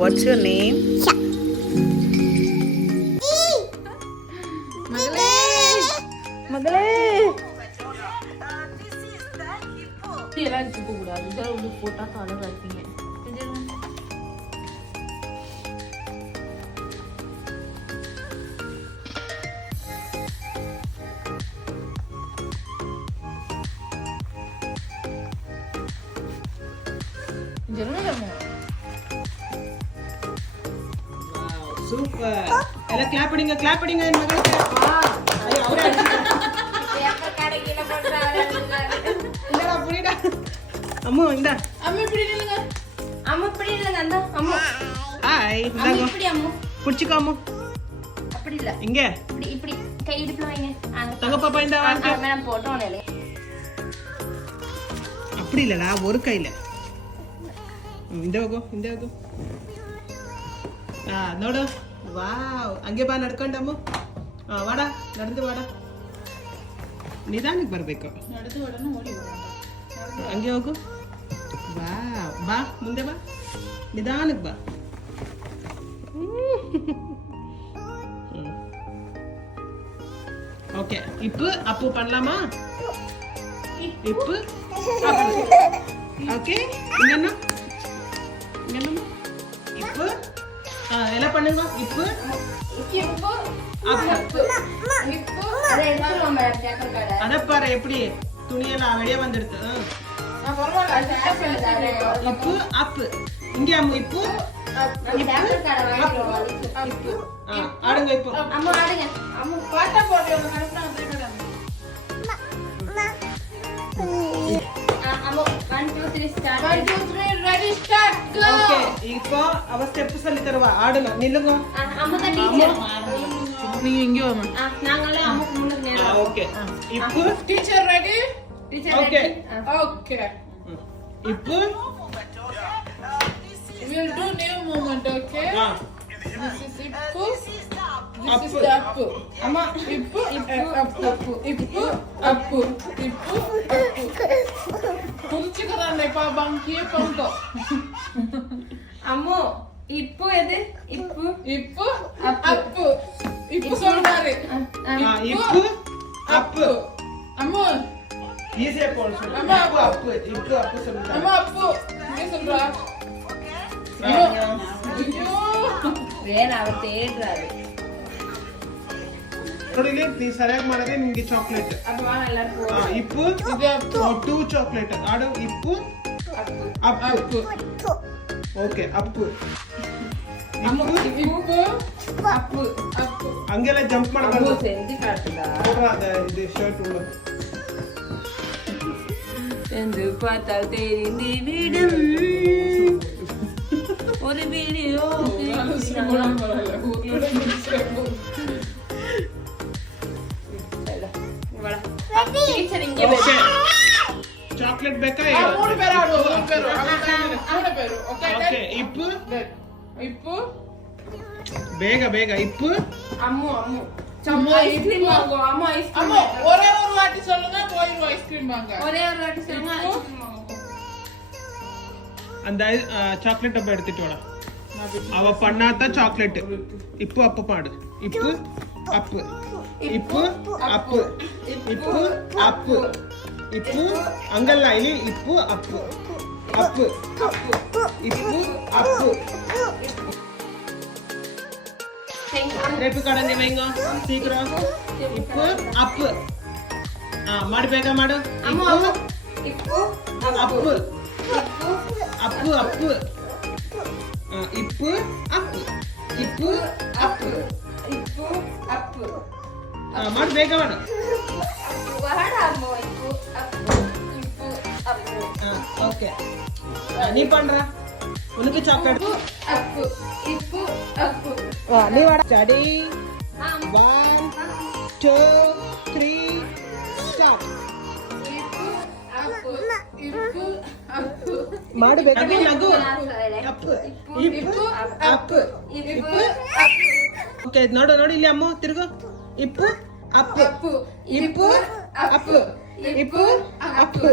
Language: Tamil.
What's your name? மகளே எல்லாம் எடுத்துக்க கூடாது. இதெல்லாம் உங்களுக்கு போட்டா அழகா இருப்பீங்க. சூப்பர். எல்லாம் கிளாப் பண்ணுங்க, கிளாப் பண்ணுங்க என் மகளுக்கு. அவரே பேப்பர் கடையில போடுறாரு. இந்தடா புடிடா. அம்மா இந்தா. அம்மா இப்படி நில்லுங்க. அம்மா இப்படி நில்லுங்க அந்த அம்மா. ஹாய். அம்மா இப்படி அம்மா. புடிச்சுக்கோ அம்மா. அப்படி இல்ல. இங்க. இப்படி கை இடுப்புல வைங்க. தங்க பாப்பா இந்த வாங்க. நான் போட்டோனே. அப்படி இல்லடா ஒரு கையில. இந்த ಹೋಗು. ನೋಡು. ವಾವ್, ಹಂಗೆ ಬಾ ನಡ್ಕೊಂಡಮ್ಮ. ವಾಡ, ನಡೆದು ವಾಡ. ನಿಧಾನಕ್ಕೆ ಬರಬೇಕು. ಹಂಗೆ ಹೋಗು. ವಾವ್, ಬಾ ಮುಂದೆ ಬಾ. ನಿಧಾನಕ್ಕೆ ಬಾ. ஓகே, இப்போ அப்பு பண்ணலாமா? இப்போ ஓகே, இங்கண்ணா இப்போ எல்லாம் பண்ணுங்க. இப்போ அத பாரு எப்படி துணியெல்லாம் வெளியே வந்துடுது. இப்போ அப்பு இங்க அம்மு. இப்போ ஆடுங்க. இப்போ அம்மா ஆடுங்க. அம்மு பாட்டா போடுங்க. அம்மா 1 2 3 ஸ்டார்ட். 1 2 3 ரெடி ஸ்டார்ட் கோ. ஓகே, இப்போ அவ ஸ்டெப் சொல்லி தருவா. ஆடுங்க, நில்லுங்க. அம்மா தான் டீச்சர். நீங்க இங்க வாங்க. நாங்களே அம்மாக்கு முன்னுக்கு நேரா. ஓகே, இப்போ teacher ready. Teacher okay. Okay. இப்போ We will do new movement, okay? This is ippu. This is the appu. அம்மா Ippu, appu, ippu, appu, ippu, appu. புரிச்சுக்கறானே பா பங்கியே பங்கோ. அம்மு இப்பு எது? இப்பு Ippu, appu. Ippu சொல்றாரு. இப்போ அப்பு. அம்மா ஈஸியா போடு சொல்லு. அம்மா இப்போ அப்பு. இப்போ அப்பு சொல்லுங்க. அம்மா அப்பு. இங்க சொல்றா. ஐயோ. வேற அவர் தேடுறாரு. ನೋಡಿ ನೀ ಸರಿಯಾಗಿ ಮಾಡಿದ್ರೆ ನಿಮಗೆ ಚಾಕ್ಲೇಟ್. அப்ப வாங்க எல்லாரும் போவோம். ಇಪ್ಪು ಇದು ಅಪ್ಪು. 2 ಚಾಕ್ಲೇಟ್. ಆಡು ಇಪ್ಪು ಅಪ್ಪು. ಓಕೆ, ಅಪ್ಪು. ಅಮ್ಮು ಇಪ್ಪು அப்பு ಅಪ್ಪು. ಹಂಗೆಲ್ಲ ಜಂಪ್ ಮಾಡಬಾರ್ದು. செஞ்சு காட்டுதா? ನೋಡ್ರ ಇದು ಶರ್ಟ್ ಉಳ್ಳ. என்று பார்த்தால் தெரிந்து விடும் ஒரு வீடியோ. ಟೀಚರ್ ಹಿಂಗೆ ಓಕೆ, ಚಾಕ್ಲೇಟ್ ಬೇಕಾ? ಮೂರು ಬೇರೆ ಆಡು. ಮೂರು ಬೇರೆ. ಓಕೆ, ಇಪ್ಪು ಇಪ್ಪು ಬೇಗ ಬೇಗ. ಇಪ್ಪು அம்மு அம்மு அம்மா ஐஸ்கிரீம் வாங்குவோம். அம்மா ஐஸ்கிரீம் அம்மா ஒரே ஒரு வாட்டி சொல்லுங்க, போயிரு ஐஸ்கிரீம் வாங்க. ஒரே ஒரு வாட்டி சொல்லுங்க ஐஸ்கிரீம் வாங்குவோம். அந்த சாக்லேட் டப்பா எடுத்துட்டு வாடா. அவ பண்ணாத சாக்லேட். இப்போ அப்பு பாடு. இப்போ அப்பு. இப்போ அப்பு. இப்போ அப்பு. இப்போ அங்கல்ல ಇಲ್ಲಿ இப்போ அப்பு. அப்பு. இப்போ அப்பு. ರೇಪು ಕಡನೆ ವೆಂಗೋ ಸೀಕ್ರೋ. ಇಪ್ಪು ಅಪ್ಪು. ಮಾಡಿ ಬೇಗ ಮಾಡು. இப்பு ಅಪ್ಪು. ಅಪ್ಪು ಅಪ್ಪು. ಇಪ್ಪು ಅಪ್ಪು. ಇಪ್ಪು ಅಪ್ಪು. இப்பு அப்பு. ಮಾಡಿ ಬೇಗ ಮಾಡು. வாடா அம்மா. இப்பு அப்பு. இப்பு அப்பு. ಓಕೆ, ನೀ ಪண்றா. உனக்கு சாக்லேட். அப்பு. இப்பு அப்பு. நீ வாடா. ஸ்டடி. 1 2 3 ಸ್ಟಾರ್ಟ್. ಇಪ್ಪು ಅಪ್ಪು. ಇಪ್ಪು ಅಪ್ಪು. ಮಾಡು ಬೇಗ. ನಗು. ಅಪ್ಪು. ಇಪ್ಪು ಅಪ್ಪು. இப்பு ಓಕೆ, ನೋಡು ನೋಡಿ ಇಲ್ಲಿ ಅಮ್ಮ ತಿರುಗು. ಇಪ್ಪು ಅಪ್ಪು. ಅಪ್ಪು. ಇಪ್ಪು ಅಪ್ಪು. ಇಪ್ಪು ಅಪ್ಪು.